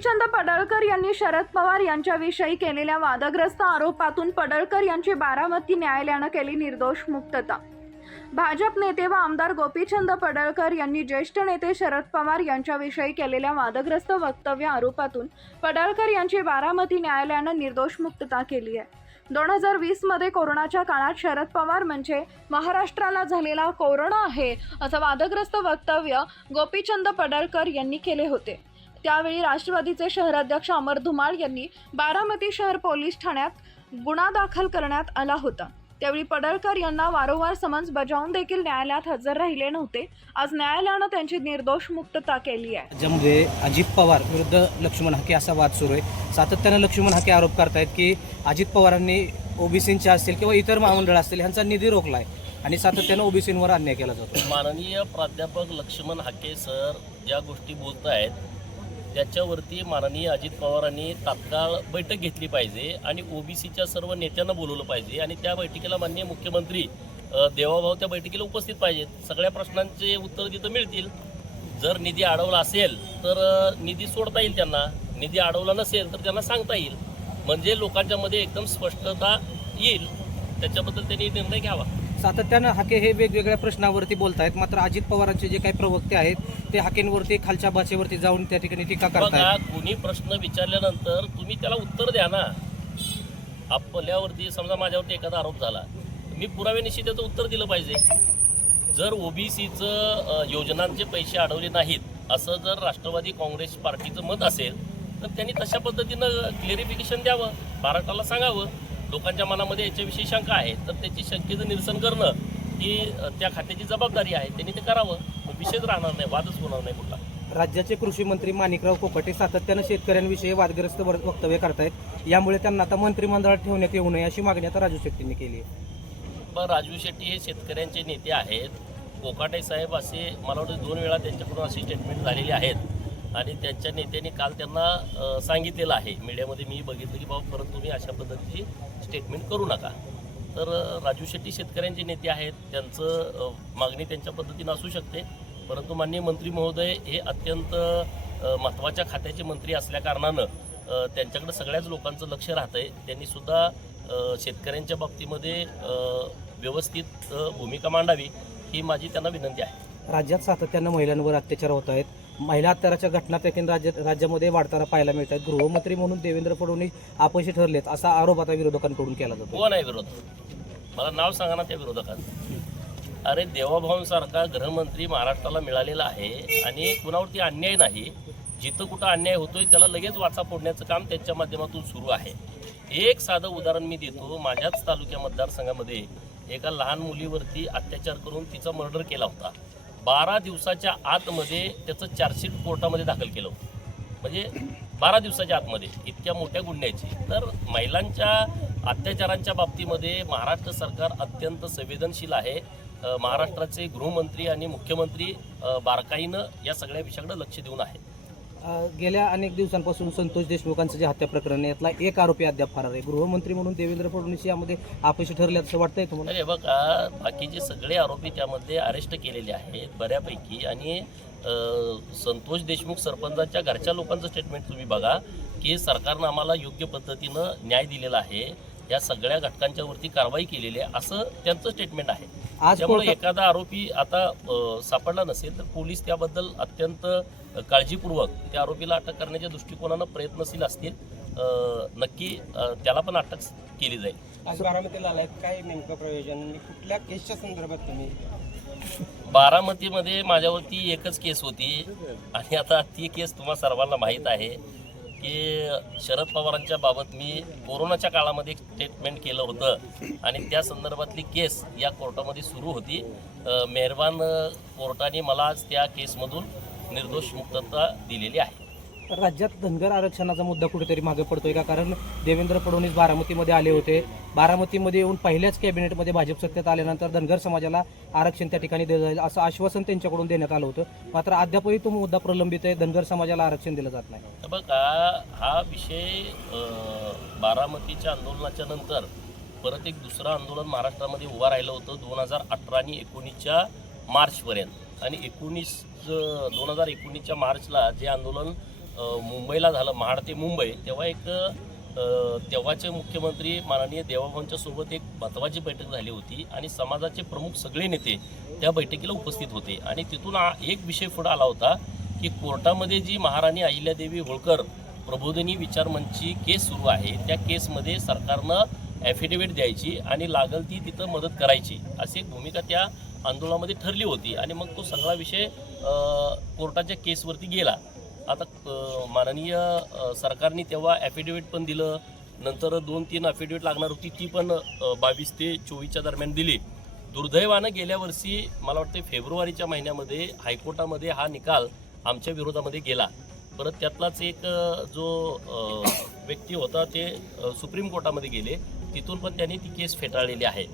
गोपीचंद पडळकर यांनी शरद पवार यांच्याविषयी केलेल्या वादग्रस्त आरोपातून पडळकर यांची बारामती न्यायालयानं केली निर्दोष मुक्तता। भाजप नेते व आमदार गोपीचंद पडळकर यांनी ज्येष्ठ नेते शरद पवार यांच्याविषयी केलेल्या वादग्रस्त वक्तव्य आरोपातून पडळकर यांची बारामती न्यायालयानं निर्दोष मुक्तता केली आहे। 2020 मध्ये कोरोनाच्या काळात शरद पवार म्हणजे महाराष्ट्राला झालेला कोरोना आहे असं वादग्रस्त वक्तव्य गोपीचंद पडळकर यांनी केले होते। त्यावेळी राष्ट्रवादीचे शहराध्यक्ष अमर धुमाळ यांनी बारामती शहर पोलीस ठाण्यात गुन्हा दाखल करण्यात आला होता। त्यावेळी पडळकर यांना वारंवार समन्स बजावून देखील न्यायालयात हजर राहिले नव्हते। आज न्यायालयानं त्यांची निर्दोष मुक्तता केली आहे। ज्यामध्ये अजित पवार विरुद्ध लक्ष्मण हाके असा वाद सुरू आहे। सातत्यानं लक्ष्मण हाके आरोप करतायत की अजित पवारांनी ओबीसींच्या असतील किंवा इतर महामंडळ असतील यांचा निधी रोखलाय आणि सातत्यानं ओबीसींवर अन्याय केला जातो। माननीय प्राध्यापक लक्ष्मण हाके सर ज्या गोष्टी बोलत आहेत त्याच्यावरती माननीय अजित पवारांनी तात्काळ बैठक घेतली पाहिजे आणि ओबीसीच्या सर्व नेत्यांना बोलवलं पाहिजे आणि त्या बैठकीला माननीय मुख्यमंत्री देवाभाऊ त्या बैठकीला उपस्थित पाहिजेत। सगळ्या प्रश्नांचे उत्तर तिथं मिळतील। जर निधी अडवला असेल तर निधी सोडता येईल, त्यांना निधी अडवला नसेल तर त्यांना सांगता येईल, म्हणजे लोकांच्या मध्ये एकदम स्पष्टता येईल। त्याच्याबद्दल त्यांनी निर्णय घ्यावा। सातत्यानं हाके हे वेगवेगळ्या प्रश्नावरती बोलतायत, मात्र अजित पवारांचे जे काही प्रवक्ते आहेत ते हाकेंवरती खालच्या भाषेवरती जाऊन त्या ठिकाणी टीका करतात। कोणी प्रश्न विचारल्यानंतर तुम्ही त्याला उत्तर द्या ना। आपल्यावरती समजा माझ्यावरती एखादा आरोप झाला, मी पुराव्यानिशी त्याचं उत्तर दिलं पाहिजे। जर ओबीसीचं योजनांचे पैसे अडवले नाहीत असं जर राष्ट्रवादी काँग्रेस पार्टीचं मत असेल तर त्यांनी तशा पद्धतीनं क्लेरिफिकेशन द्यावं, महाराष्ट्राला सांगावं। लोकांच्या मनामध्ये याच्याविषयी शंका आहे तर त्याची शंकेचं निरसन करणं ही त्या खात्याची जबाबदारी आहे, त्यांनी ते करावं। विषयच राहणार नाही, वादच होणार नाही कुठला। राज्याचे कृषी मंत्री माणिकराव कोकाटे सातत्यानं शेतकऱ्यांविषयी वादग्रस्त वक्तव्य करतायत। यामुळे त्यांना आता मंत्रिमंडळात ठेवण्यात येऊ नये अशी मागणी आता राजू शेट्टींनी केली आहे। पण राजू शेट्टी हे शेतकऱ्यांचे नेते आहेत। कोकाटे साहेब असे मला वाटतं 2 वेळा त्यांच्याकडून अशी स्टेटमेंट झालेली आहेत आणि त्यांच्या नेत्यांनी काल त्यांना सांगितलेलं आहे मीडियामध्ये, मी बघितलं की बाबा परत तुम्ही अशा पद्धतीची स्टेटमेंट करू नका। तर राजू शेट्टी शेतकऱ्यांचे नेते आहेत, त्यांचं मागणी त्यांच्या पद्धतीनं असू शकते, परंतु माननीय मंत्री महोदय हे अत्यंत महत्त्वाच्या खात्याचे मंत्री असल्याकारणानं त्यांच्याकडे सगळ्याच लोकांचं लक्ष राहतं आहे। त्यांनीसुद्धा शेतकऱ्यांच्या बाबतीमध्ये व्यवस्थित भूमिका मांडावी ही माझी त्यांना विनंती आहे। राज्यात सातत्यानं महिलांवर अत्याचार होत आहेत। महिला अत्याचाराच्या घटना देखील राज्यामध्ये वाढताना पाहायला मिळत आहेत। गृहमंत्री म्हणून देवेंद्र फडणवीस अपयशी ठरलेत असा आरोप आता विरोधकांकडून केला जातो। कोण आहे विरोधक? मला नाव सांगा ना त्या विरोधकांचं। अरे देवाभाऊंसारखा गृहमंत्री महाराष्ट्राला मिळालेला आहे आणि कुणावरती अन्याय नाही। जिथं कुठं अन्याय होतोय त्याला लगेच वाचा फोडण्याचं काम त्यांच्या माध्यमातून सुरू आहे। एक साधं उदाहरण मी देतो। माझ्याच तालुक्या मतदारसंघामध्ये एका लहान मुलीवरती अत्याचार करून तिचा मर्डर केला होता। 12 दिवसाच्या आतमध्ये त्याचं चार्जशीट कोर्टामध्ये दाखल केलं, म्हणजे 12 दिवसाच्या आतमध्ये इतक्या मोठ्या गुन्ह्याची। तर महिलांच्या अत्याचारांच्या बाबतीमध्ये महाराष्ट्र सरकार अत्यंत संवेदनशील आहे। महाराष्ट्राचे गृहमंत्री आणि मुख्यमंत्री बारकाईनं या सगळ्या विषयाकडे लक्ष देऊन आहे। गेल्या अनेक दिवसांपासून संतोष देशमुखांचं जे हत्या प्रकरण आहे यातला एक आरोपी अद्याप फरार आहे। गृहमंत्री म्हणून देवेंद्र फडणवीस यामध्ये अपयशी ठरले असं वाटतंय तुम्हाला? अरे बघा, बाकीचे सगळे आरोपी त्यामध्ये अरेस्ट केलेले आहेत बऱ्यापैकी, आणि संतोष देशमुख सरपंचाच्या घरच्या लोकांचं स्टेटमेंट तुम्ही बघा की सरकारनं आम्हाला योग्य पद्धतीनं न्याय दिलेला आहे, या सगळ्या घटकांच्या वरती कारवाई केलेली आहे असं त्यांचं स्टेटमेंट आहे। त्यामुळे एखादा आरोपी आता सापडला नसेल तर पोलीस त्याबद्दल अत्यंत काळजीपूर्वक त्या आरोपीला अटक करण्याच्या दृष्टिकोनानं प्रयत्नशील असतील। नक्की त्याला पण अटक केली जाईल। आज बारामतीला आलाय, काय नेमकं प्रयोजन, कुठल्या केसच्या संदर्भात तुम्ही? बारामतीमध्ये माझ्यावरती एकच केस होती आणि आता ती केस तुम्हा सर्वांना माहीत आहे की शरद पवारांच्या बाबत मी कोरोनाच्या काळामध्ये एक स्टेटमेंट केलं होतं आणि त्या संदर्भातली केस या कोर्टामध्ये सुरू होती। मेहरबान कोर्टाने मला आज त्या केसमधून निर्दोष मुक्तता दिलेली आहे। राज्यात धनगर आरक्षणाचा मुद्दा कुठेतरी मागे पडतोय का? कारण देवेंद्र फडणवीस बारामतीमध्ये आले होते, बारामतीमध्ये येऊन पहिल्याच कॅबिनेटमध्ये भाजप सत्तेत आल्यानंतर धनगर समाजाला आरक्षण त्या ठिकाणी दिलं जाईल असं आश्वासन त्यांच्याकडून देण्यात आलं होतं, मात्र अद्यापही तो मुद्दा प्रलंबित आहे, धनगर समाजाला आरक्षण दिलं जात नाही। बघा, हा विषय बारामतीच्या आंदोलनाच्या नंतर परत एक दुसरं आंदोलन महाराष्ट्रामध्ये उभं राहिलं होतं 2018 आणि 19च्या मार्चपर्यंत, आणि 2019च्या मार्चला जे आंदोलन मुंबईला झालं, महाड ते मुंबई, तेव्हा एक तेव्हाचे मुख्यमंत्री माननीय देवाभाऊंच्या सोबत एक महत्त्वाची बैठक झाली होती आणि समाजाचे प्रमुख सगळे नेते त्या बैठकीला उपस्थित होते. आणि तिथून एक विषय पुढे आला होता की कोर्टामध्ये जी महाराणी अहिल्यादेवी होळकर प्रबोधिनी विचारमंचची केस सुरू आहे, त्या केसमध्ये सरकारनं ॲफिडेव्हिट द्यायची आणि लागल ती तिथं मदत करायची, अशी एक भूमिका त्या आंदोलनामध्ये ठरली होती. आणि मग तो सगळा विषय कोर्टाच्या केसवरती गेला. आता माननीय सरकारने तेव्हा ॲफिडेव्हिट पण दिलं, नंतर 2-3 ॲफिडेव्हिट लागणार होती, ती पण 22 ते 24च्या दरम्यान दिली. दुर्दैवानं गेल्या वर्षी मला वाटते फेब्रुवारीच्या महिन्यामध्ये हायकोर्टामध्ये हा निकाल आमच्या विरोधामध्ये गेला. परत त्यातलाच एक जो व्यक्ती होता ते सुप्रीम कोर्टामध्ये गेले, तिथून पण त्यांनी ती केस फेटाळलेली आहे.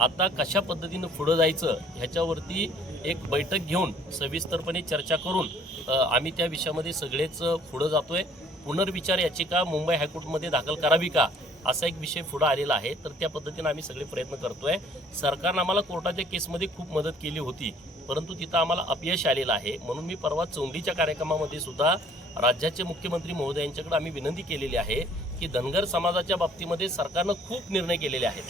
आता कशा पद्धतीनं पुढं जायचं ह्याच्यावरती एक बैठक घेऊन सविस्तरपणे चर्चा करून आम्ही त्या विषयामध्ये सगळेच पुढं जातोय. पुनर्विचार याचिका मुंबई हायकोर्टमध्ये दाखल करावी का असा एक विषय पुढं आलेला आहे. तर त्या पद्धतीनं आम्ही सगळे प्रयत्न करतोय. सरकारनं आम्हाला कोर्टाच्या केसमध्ये खूप मदत केली होती, परंतु तिथं आम्हाला अपयश आलेलं आहे. म्हणून मी परवा चौंडीच्या कार्यक्रमामध्ये सुद्धा राज्याचे मुख्यमंत्री महोदयांच्याकडे आम्ही विनंती केलेली आहे की धनगर समाजाच्या बाबतीमध्ये सरकारनं खूप निर्णय केलेले आहेत.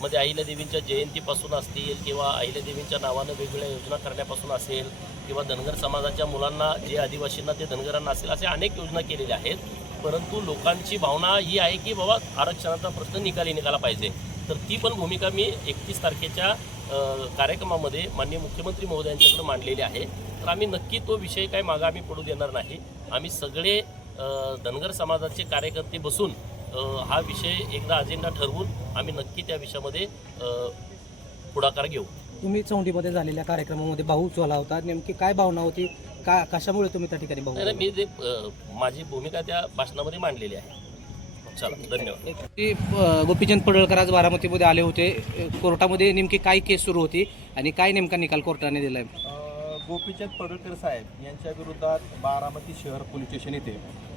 मध्ये अहिल्यादेवींच्या जयंतीपासून असतील किंवा अहिल्यादेवींच्या नावानं वेगवेगळ्या योजना करण्यापासून असेल किंवा धनगर समाजाच्या मुलांना जे आदिवासींना ते धनगरांना असेल, असे अनेक योजना केलेल्या आहेत. परंतु लोकांची भावना ही आहे की बाबा आरक्षणाचा प्रश्न निकाला पाहिजे. तर ती पण भूमिका मी 31 तारखेच्या कार्यक्रमामध्ये माननीय मुख्यमंत्री महोदयांच्याकडे मांडलेली आहे. तर आम्ही नक्की तो विषय काय मागं आम्ही पडू देणार नाही. आम्ही सगळे धनगर समाजाचे कार्यकर्ते बसून हा विषय एकदा अजेंडा ठरवून आम्ही नक्की त्या विषयामध्ये पुढाकार घेऊ. तुम्ही चौंडीमध्ये झालेल्या कार्यक्रमामध्ये भाऊ उचलला होता, नेमकी काय भावना होती, कशामुळे तुम्ही त्या ठिकाणी भाऊ? नाही, मी जे माझी भूमिका त्या भाषणामध्ये मांडलेली आहे. चला, धन्यवाद. गोपीचंद पडळकर आज बारामतीमध्ये आले होते. कोर्टामध्ये नेमकी काय केस सुरू होती आणि काय नेमका निकाल कोर्टाने दिलाय? गोपीचंद पडळकर साहेब यांच्या विरोधात बारामती शहर पोलीस स्टेशन येथे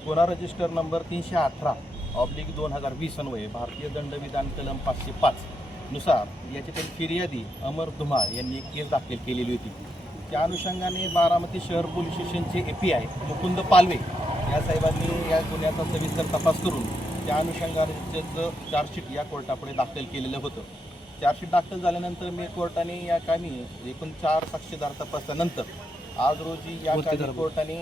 गुन्हा रजिस्टर नंबर 318/2020 अन्वये भारतीय दंडविधान कलम 505 नुसार याची त्यांनी फिर्यादी अमर धुमाळ यांनी एक केस दाखल केलेली होती. त्या अनुषंगाने बारामती शहर पोलीस स्टेशनचे API मुकुंद पालवे या साहेबांनी या गुन्ह्याचा सविस्तर तपास करून त्या अनुषंगाने चार्जशीट या कोर्टापुढे दाखल केलेलं होतं. चार्जशीट दाखल झाल्यानंतर मी कोर्टाने या कामी एकूण 4 साक्षीदार तपासल्यानंतर आज रोजी या कामी कोर्टाने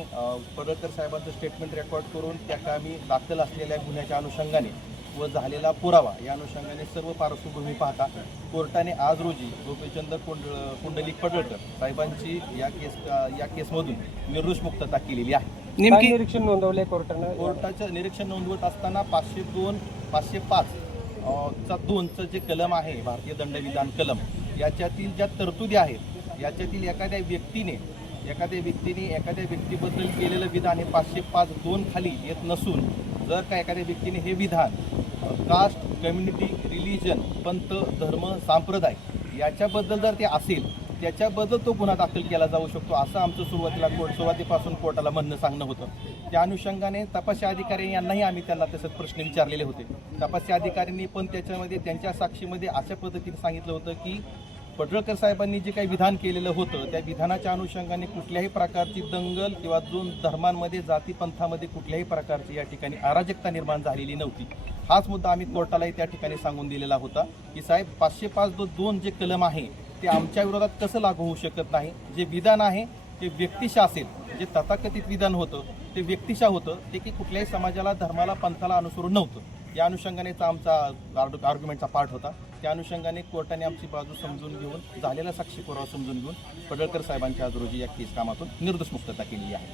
पडळकर साहेबांचं स्टेटमेंट रेकॉर्ड करून त्या कामी दाखल असलेल्या गुन्ह्याच्या अनुषंगाने व झालेला पुरावा या अनुषंगाने सर्व पार्श्वभूमी पाहता कोर्टाने आज रोजी गोपीचंद कुंडलिक पडळकर साहेबांची या केसमधून निर्दोष मुक्तता केलेली आहे. नेमकी निरीक्षण नोंदवले कोर्टानं. कोर्टाचं निरीक्षण नोंदवत असताना 502/505चं जे कलम आहे भारतीय दंडविधान कलम याच्यातील ज्या तरतुदी आहेत याच्यातील एखाद्या व्यक्तीने एखाद्या व्यक्तीबद्दल केलेलं विधान हे 505(2) खाली येत नसून जर का एखाद्या व्यक्तीने हे विधान कास्ट, कम्युनिटी, रिलिजन, पंथ, धर्म, संप्रदाय याच्याबद्दल जर ते असेल त्याच्याबद्दल तो गुन्हा दाखल केला जाऊ शकतो असं आमचं सुरुवातीपासून कोर्टाला म्हणणं सांगणं होतं. त्या अनुषंगाने तपासी अधिकारी यांनाही आम्ही त्यांना तसंच प्रश्न विचारलेले होते. तपासी अधिकाऱ्यांनी पण त्याच्यामध्ये त्यांच्या साक्षीमध्ये अशा पद्धतीने सांगितलं होतं की पडळकर साहेबांनी जे काही विधान केलेलं होतं त्या विधानाच्या अनुषंगाने कुठल्याही प्रकारची दंगल किंवा दोन धर्मांमध्ये जातीपंथामध्ये कुठल्याही प्रकारची या ठिकाणी अराजकता निर्माण झालेली नव्हती. हाच मुद्दा आम्ही कोर्टालाही त्या ठिकाणी सांगून दिलेला होता की साहेब 505(2) जे कलम आहे ते आमच्या विरोधात कसं लागू होऊ शकत नाही. जे विधान आहे ते व्यक्तिशः असेल, जे तथाकथित विधान होतं ते व्यक्तिशः होतं, ते की कुठल्याही समाजाला, धर्माला, पंथाला अनुसरून नव्हतं. या अनुषंगानेचा आमचा आर्ग्युमेंटचा पार्ट होता. त्या अनुषंगाने कोर्टाने आमची बाजू समजून घेऊन झालेला साक्षी पुरावा समजून घेऊन पडळकर साहेबांच्या आज रोजी या केस कामातून निर्दोष मुक्तता केलेली आहे.